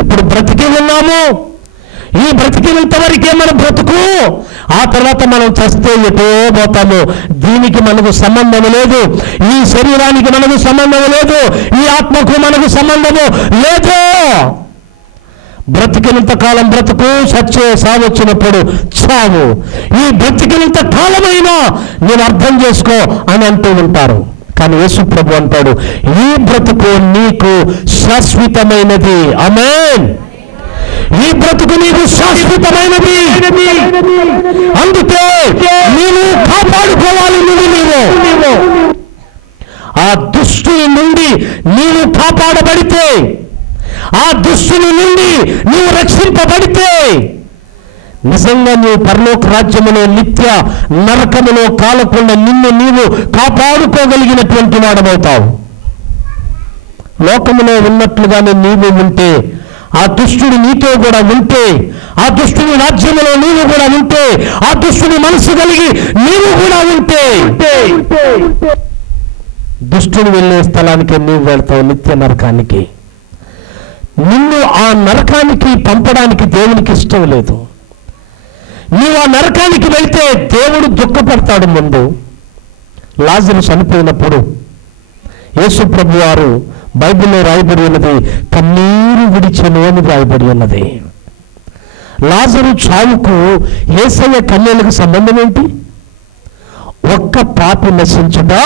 ఇప్పుడు బ్రతికి ఉన్నాము, ఈ బ్రతికినంత వరకే మన బ్రతుకు. ఆ తర్వాత మనం చస్తే ఎటో పోతాము. దీనికి మనకు సంబంధం లేదు, ఈ శరీరానికి మనకు సంబంధం లేదు, ఈ ఆత్మకు మనకు సంబంధము లేదు. బ్రతికినంత కాలం బ్రతుకు, సచ్చే సావొచ్చినప్పుడు చావు. ఈ బ్రతికినంత కాలమైనా నేను అర్థం చేసుకో అని అంటూ ఉంటారు. కానీ యేసు ప్రభు అంటాడు, ఈ బ్రతుకు నీకు శాశ్వతమైనది. ఆమేన్. ఈ బ్రతుకు నీకు శాశ్వతమైనది. అందుకే నీవు కాపాడుకోవాలి. నీవు ఆ దుష్టుని నుండి నీవు కాపాడబడితే, ఆ దుష్టుని నుండి నీవు రక్షింపబడితే, నిజంగా నీవు పరలోక రాజ్యములో నిత్య నరకములో కాలకుండా నిన్ను నీవు కాపాడుకోగలిగినటువంటి వాడమవుతావు. లోకములో ఉన్నట్లుగానే నీవు ఉంటే, ఆ దుష్టుడు నీతో కూడా ఉంటే, ఆ దుష్టుని రాజ్యములో నీవు కూడా ఉంటే, ఆ దుష్టుని మనసు కలిగి నీవు కూడా ఉంటే, దుష్టుడు వెళ్ళే స్థలానికి నీవు వెళ్తావు, నిత్య నరకానికి. నిన్ను ఆ నరకానికి పంపడానికి దేవునికి ఇష్టం లేదు. నీవు ఆ నరకానికి వెళ్తే దేవుడు దుఃఖపడతాడు. ముందు లాజరు చనిపోయినప్పుడు యేసు ప్రభు వారు బైబిల్లో రాయబడి ఉన్నది, కన్నీరు విడిచెను అని రాయబడి ఉన్నది. లాజరు చావుకు యేసయ్య కన్నీళ్లకు సంబంధం ఏంటి? ఒక్క పాపి నశించుడా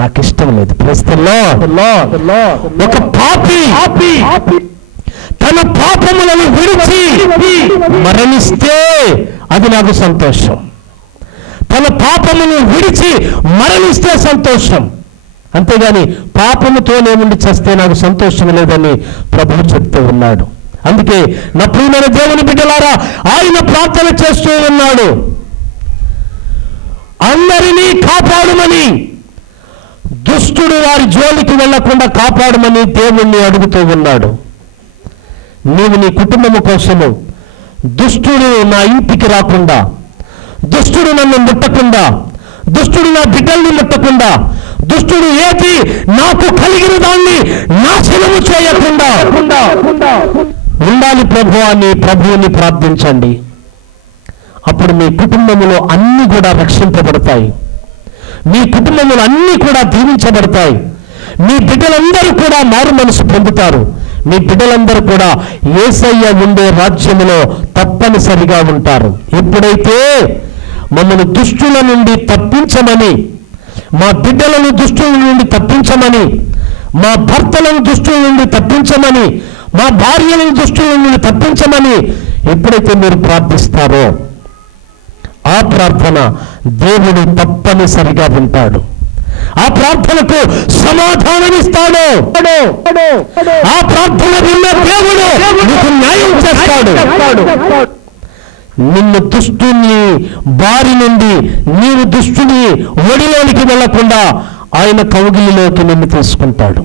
నాకు ఇష్టం లేదు. ప్రస్తుతంలో ఒక పాపి తన పాపములను విడిచి మరణిస్తే అది నాకు సంతోషం. తన పాపమును విడిచి మరణిస్తే సంతోషం. అంతేగాని పాపముతోనే ఉండి చేస్తే నాకు సంతోషం లేదని ప్రభువు చెప్తూ ఉన్నాడు. అందుకే నా ప్రియమైన దేవుని బిడ్డలారా, ఆయన ప్రార్థన చేస్తూ ఉన్నాడు, అందరినీ కాపాడుమని, దుష్టుడు వారి జోలికి వెళ్లకుండా కాపాడమని దేవుణ్ణి అడుగుతూ ఉన్నాడు. నీవు నీ కుటుంబము కోసము, దుష్టుడు నా ఇంటికి రాకుండా, దుష్టుడు నన్ను ముట్టకుండా, దుష్టుడు నా బిడ్డల్ని ముట్టకుండా, దుష్టుడు ఏది నాకు కలిగిన దాన్ని నాశనము చేయకుండా ఉండాలి ప్రభు అని ప్రభువుని ప్రార్థించండి. అప్పుడు మీ కుటుంబములో అన్నీ కూడా రక్షింపబడతాయి, మీ కుటుంబములు అన్నీ కూడా దీవించబడతాయి, మీ బిడ్డలందరూ కూడా మారు మనసు పొందుతారు, మీ బిడ్డలందరూ కూడా యేసయ్య ఉండే రాజ్యములో తప్పనిసరిగా ఉంటారు. ఎప్పుడైతే మమ్మల్ని దుష్టుల నుండి తప్పించమని, మా బిడ్డలను దుష్టుల నుండి తప్పించమని, మా భర్తలను దుష్టుల నుండి తప్పించమని, మా భార్యలను దుష్టుల నుండి తప్పించమని ఎప్పుడైతే మీరు ప్రార్థిస్తారో ఆ ప్రార్థన దేవుడు తప్పనిసరిగా వింటాడు. ఆ ప్రార్థనకు సమాధానమిస్తాడు. ఆ ప్రార్థన విన్న దేవుడు నీకు న్యాయం చేస్తాడు. నిన్ను దుష్టుని బారి నుండి, నీవు దుష్టుని ఒడిలోనికి వెళ్లకుండా ఆయన కౌగిలిలోకి నిన్ను తీసుకుంటాడు.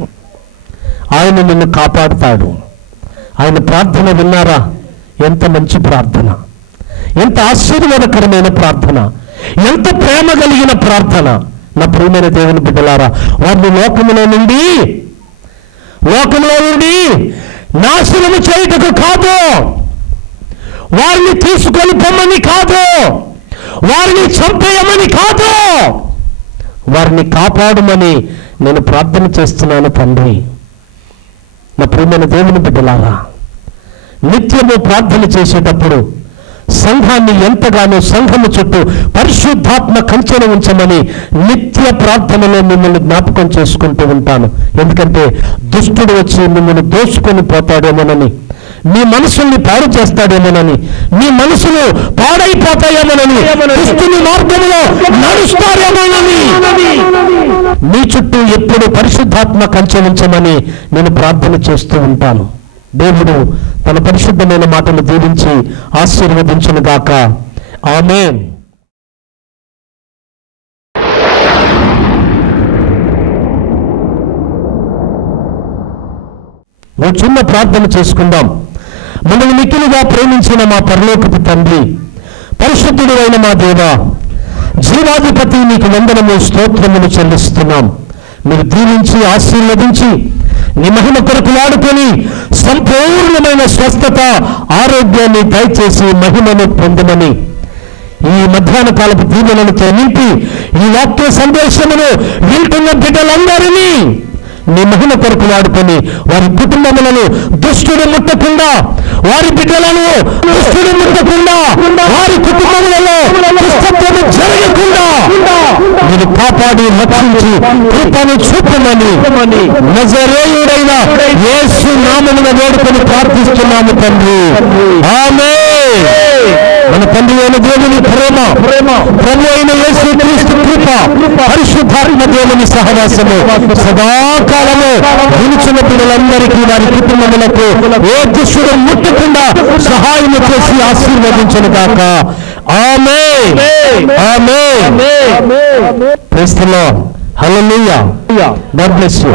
ఆయన నిన్ను కాపాడుతాడు. ఆయన ప్రార్థన విన్నారా? ఎంత మంచి ప్రార్థన, ఎంత ఆశీర్వాదకరమైన ప్రార్థన, ఎంత ప్రేమ కలిగిన ప్రార్థన. నా ప్రియమైన దేవుని బిడ్డలారా, వారిని లోకములో నుండి నాశనము చేయుటకు కాదు, వారిని తీసుకొని పొమ్మని కాదు, వారిని చంపేయమని కాదు, వారిని కాపాడమని నేను ప్రార్థన చేస్తున్నాను తండ్రి. నా ప్రియమైన దేవుని బిడ్డలారా, నిత్యము ప్రార్థన చేసేటప్పుడు సంఘాన్ని ఎంతగానో, సంఘము చుట్టూ పరిశుద్ధాత్మ కంచెను ఉంచమని నిత్య ప్రార్థనలో మిమ్మల్ని జ్ఞాపకం చేసుకుంటూ ఉంటాను. ఎందుకంటే దుష్టుడు వచ్చి మిమ్మల్ని దోచుకొని పోతాడేమోనని, మీ మనసుల్ని పాడు చేస్తాడేమోనని, మీ మనసులు పాడైపోతాయేమోనని, దుష్టుని మార్గంలో నడుస్తారేమోనని మీ చుట్టూ ఎప్పుడు పరిశుద్ధాత్మ కంచె ఉంచమని నేను ప్రార్థన చేస్తూ ఉంటాను. దేవుడు తన పరిశుద్ధమైన మాటలు దీవించి ఆశీర్వదించును గాక. ఆమేన్. ఓ చిన్న ప్రార్థన చేసుకుందాం. మనల్ని మిక్కిలిగా ప్రేమించిన మా పరలోకపు తండ్రి, పరిశుద్ధుడు అయిన మా దేవా, జీవాధిపతి, నీకు వందనము స్తోత్రములు చెల్లిస్తున్నాం. మీరు దీవించి ఆశీర్వదించి నీ మహిమ కొరకు వాడుకొని సంపూర్ణమైన స్వస్థత, ఆరోగ్యాన్ని దయచేసి మహిమను పొందమని ఈ మధ్యాహ్న కాలపు దీవెనలతో నింపి ఈ వాక్య సందేశమును వింటున్న బిడ్డలందరినీ నీ మహిమ కొరకు వాడుకొని వారి కుటుంబములను దుష్టుడు ముట్టకుండా, వారి బిడ్డలను దుష్టుడు ముట్టకుండా, వారి కుటుంబములలో దుష్టత్వము జరగకుండా మీరు కాపాడి రక్షించి కృపను చూపమని నజరేయుడైన యేసు నామమున వేడుకొని ప్రార్థిస్తున్నాము తండ్రి. ఆమేన్. మన తండ్రి అయిన దేవుని ప్రేమ, ప్రభు అయిన యేసు క్రీస్తు కృప, పరిశుద్ధాత్మ దేవుని సహవాసము సదాకాలము నిలుచున్న పిల్లలందరికీ వారి కుటుంబములకు ఏ దుష్టుడు ముట్టకుండా సహాయం చేసి ఆశీర్వదించును గాక. Amen. Amen. Praise the lord. Hallelujah. God bless you.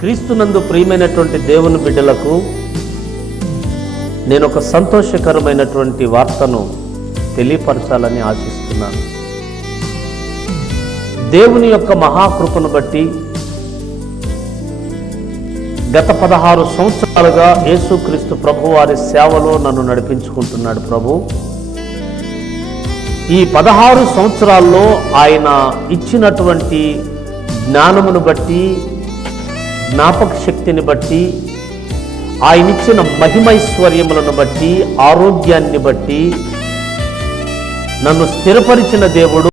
క్రీస్తునందు ప్రియమైనటువంటి దేవుని బిడ్డలకు నేను ఒక సంతోషకరమైనటువంటి వార్తను తెలియపరచాలని ఆశిస్తున్నాను. దేవుని యొక్క మహాకృపను బట్టి గత 16 సంవత్సరాలుగా యేసుక్రీస్తు ప్రభు వారి సేవలో నన్ను నడిపించుకుంటున్నాడు ప్రభు. ఈ 16 సంవత్సరాల్లో ఆయన ఇచ్చినటువంటి జ్ఞానమును బట్టి, జ్ఞాపక శక్తిని బట్టి, ఆయనిచ్చిన మహిమైశ్వర్యములను బట్టి, ఆరోగ్యాన్ని బట్టి నన్ను స్థిరపరిచిన దేవుడు